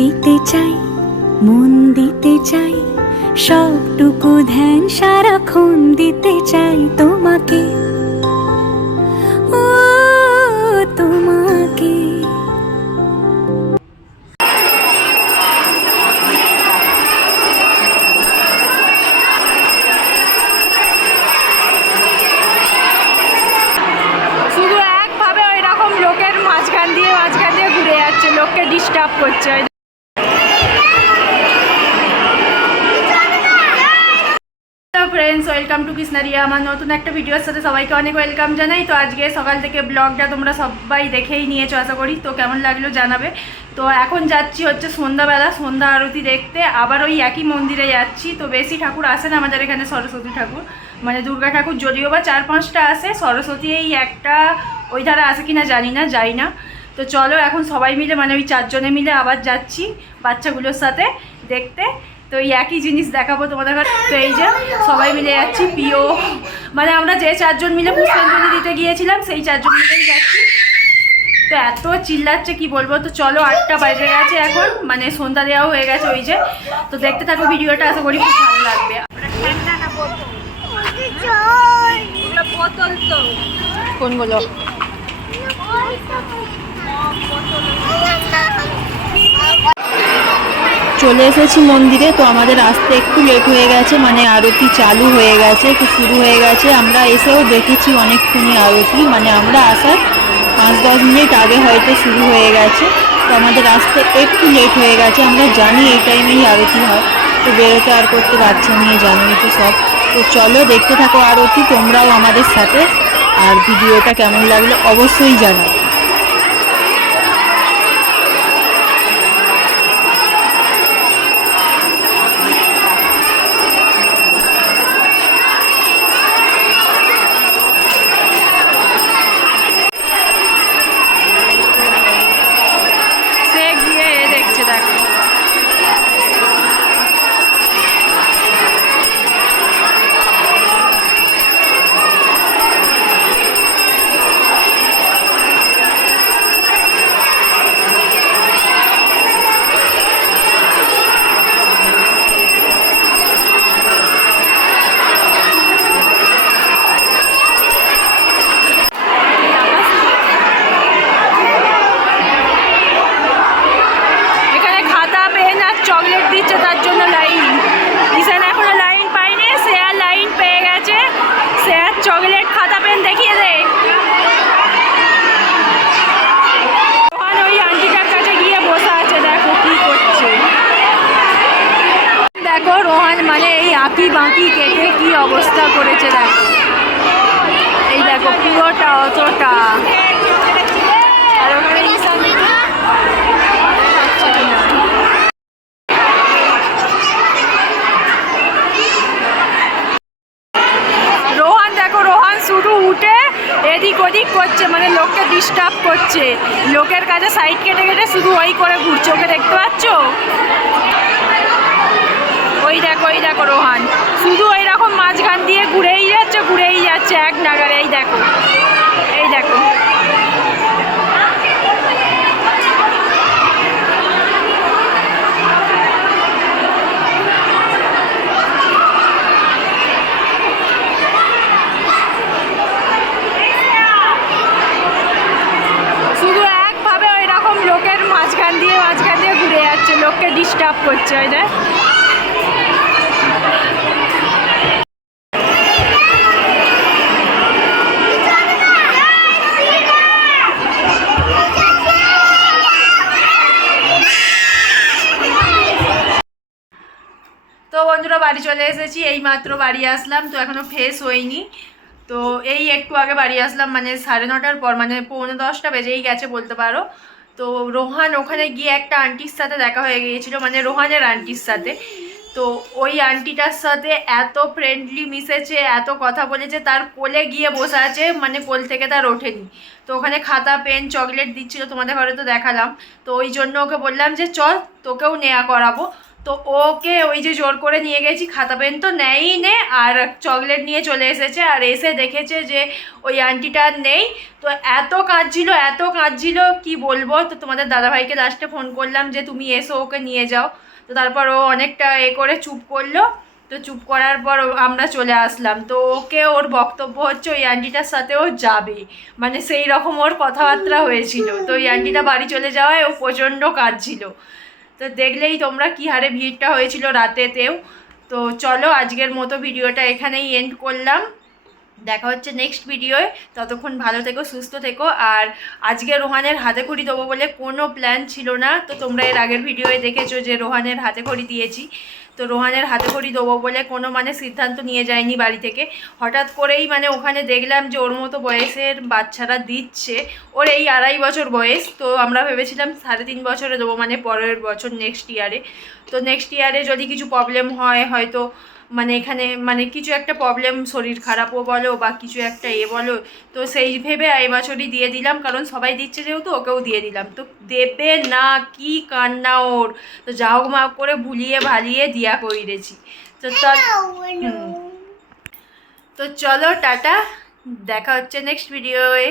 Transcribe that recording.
দিতে চাই, মন দিতে চাই, সবটুকু ধ্যান সারাক্ষণ দিতে চাই তোমাকে। ও, তোমাকে। শুধু একভাবে ওই রকম লোকের মাঝখান দিয়ে মাঝখান দিয়ে ঘুরে যাচ্ছে, লোককে ডিস্টার্ব করছে ফ্রেন্ডস ওয়েলকাম টু কৃষ্ণারিয়া আমার নতুন একটা ভিডিওর সাথে সবাইকে অনেক ওয়েলকাম জানাই। তো আজকে সকাল থেকে ব্লগটা তোমরা সবাই দেখেই নিয়েছো, আশা করি। তো কেমন লাগল জানাবে। তো এখন যাচ্ছি হচ্ছে সন্ধ্যাবেলা, সন্ধ্যা আরতি দেখতে। আবার ওই একই মন্দিরে যাচ্ছি। তো বেশি ঠাকুর আসে না আমাদের এখানে সরস্বতী ঠাকুর। মানে দুর্গা ঠাকুর যদিও বা চার পাঁচটা আসে, সরস্বতী এই একটা ওই ধারা আসে কিনা জানি না, যাই না। তো চলো এখন সবাই মিলে মানে ওই চারজনে মিলে আবার যাচ্ছি বাচ্চাগুলোর সাথে দেখতে। তো এই একই জিনিস দেখাবো তোমাদের কাছে। তো এই যে সবাই মিলে যাচ্ছি পিও। মানে আমরা যে চারজন মিলে পুষ্পাঞ্জলি দিতে গিয়েছিলাম সেই চারজন মিলেই যাচ্ছি। তো এত চিল্লাচ্ছে কি বলব? তো চলো আটটা বাজে গেছে এখন। মানে সন্ধ্যা দেওয়াও হয়ে গেছে ওই যে। তো দেখতে থাকো ভিডিওটা আশা করি খুব ভালো লাগবে। কোনগুলো চলে এসেছি মন্দিরে, তো আমাদের আসতে একটু লেট হয়ে গেছে মানে আরতি চালু হয়ে গেছে, একটু শুরু হয়ে গেছে। আমরা এসেও দেখেছি অনেকক্ষণই আরতি মানে আমরা আসার পাঁচ দশ মিনিট আগে হয়তো শুরু হয়ে গেছে। তো আমাদের আসতে একটু লেট হয়ে গেছে, আমরা জানি এই টাইমেই আরতি হয়, তো বেরোতে আর করতে বাচ্চা নিয়ে জানোই তো সব। তো চলো দেখতে থাকো আরতি, তোমরাও আমাদের সাথে, আর ভিডিওটা কেমন লাগল অবশ্যই জানাও সে গিয়ে এ দেখছে দেখো এখানে খাতা পেন আর চকলেট দিচ্ছে তার জন্য লাইন ঈশান এখনও লাইন পাইনি সে আর লাইন পেয়ে গেছে সে আর চকলেট খাতা পেন দেখিয়ে দে রোহান ওই আন্টিটার কাছে গিয়ে বসে আছে দেখো কি করছে দেখো রোহান মানে আঁকি বাঁকি কেটে কি অবস্থা করেছে দেখো। এই দেখো, পুরোটা, অতটা। শুধু উঠে এদিক ওদিক করছে মানে লোককে ডিস্টার্ব করছে। লোকের কাছে সাইড কেটে কেটে শুধু ওই করে ঘুরছে। ওকে দেখতে পাচ্ছ? ওই দেখো ওই দেখো রোহান। শুধু ওই রকম মাঝখান দিয়ে ঘুরেই যাচ্ছে ঘুরেই যাচ্ছে এক নাগারে এই দেখো। এই দেখো। মাঝখান দিয়ে মাঝখান দিয়ে ঘুরে যাচ্ছে, লোককে ডিস্টার্ব করছে, ওই যে বন্ধুরা বাড়ি চলে এসেছি এই মাত্র বাড়ি আসলাম, তো এখনও ফ্রেশ হইনি। তো এই একটু আগে বাড়ি আসলাম মানে সাড়ে নটার পর মানে পৌনে দশটা বেজেই গেছে বলতে পারো। তো রোহান ওখানে গিয়ে একটা আন্টির সাথে দেখা হয়ে গিয়েছিল মানে রোহানের আন্টির সাথে। তো ওই আন্টিটার সাথে এত ফ্রেন্ডলি মিশেছে, এত কথা বলেছে, তার কোলে গিয়ে বসে আছে মানে কোল থেকে তার ওঠেনি। তো ওখানে খাতা, পেন চকলেট দিচ্ছিল, তোমাদের ঘরে তো দেখালাম। তো ওই জন্য ওকে বললাম যে, চল তোকেও নেওয়া করাবো। তো ওকে ওই যে জোর করে নিয়ে গেছি, খাতা পেন তো নেয়ই নে আর চকলেট নিয়ে চলে এসেছে, আর এসে দেখেছে যে ওই আন্টিটা নেই। তো এত কাঁদছিল এত কাঁদছিল, কি বলব? তো তোমাদের দাদাভাইকে লাস্টে ফোন করলাম যে তুমি এসো, ওকে নিয়ে যাও। তো তারপর ও অনেকটা এ করে চুপ করল। তো চুপ করার পর আমরা চলে আসলাম। তো ওকে ওর বক্তব্য হচ্ছে ওই আন্টিটার সাথে ও যাবে। মানে সেই রকম ওর কথাবার্তা হয়েছিল। তো ওই আন্টিটা বাড়ি চলে যাওয়ায় ও প্রচণ্ড কাঁদছিল। তো দেখলেই তোমরা কী হারে ভিড়টা হয়েছিল রাতেতেও। তো চলো আজকের মতো ভিডিওটা এখানেই এন্ড করলাম। দেখা হচ্ছে নেক্সট ভিডিওয়ে ততক্ষণ ভালো থেকো, সুস্থ থেকো। আর আজকে রোহানের হাতে খড়ি দেবো বলে কোনো প্ল্যান ছিল না। তো তোমরা এর আগের ভিডিওয়ে দেখেছ যে রোহানের হাতে খড়ি দিয়েছি। তো রোহানের হাতে খড়ি দেবো বলে কোনো মানে সিদ্ধান্ত নিয়ে যায়নি বাড়ি থেকে। হঠাৎ করেই মানে ওখানে দেখলাম যে ওর মতো বয়সের বাচ্চারা দিচ্ছে। ওর এই আড়াই বছর বয়স। তো আমরা ভেবেছিলাম সাড়ে তিন বছরে দেবো মানে পরের বছর নেক্সট ইয়ারে তো নেক্সট ইয়ারে যদি কিছু প্রবলেম হয়, হয়তো মানে এখানে মানে কিছু একটা প্রবলেম শরীর খারাপও বলো বা কিছু একটা এ বলো তো সেই ভেবে এই বছরই দিয়ে দিলাম কারণ সবাই দিচ্ছে যেহেতু ওকেও দিয়ে দিলাম। তো দেবে না কি কান্না ওর? তো যা হোক মা করে ভুলিয়ে ভালিয়ে দিয়া কইরেছি। তো তো চলো টাটা দেখা হচ্ছে নেক্সট ভিডিওয়ে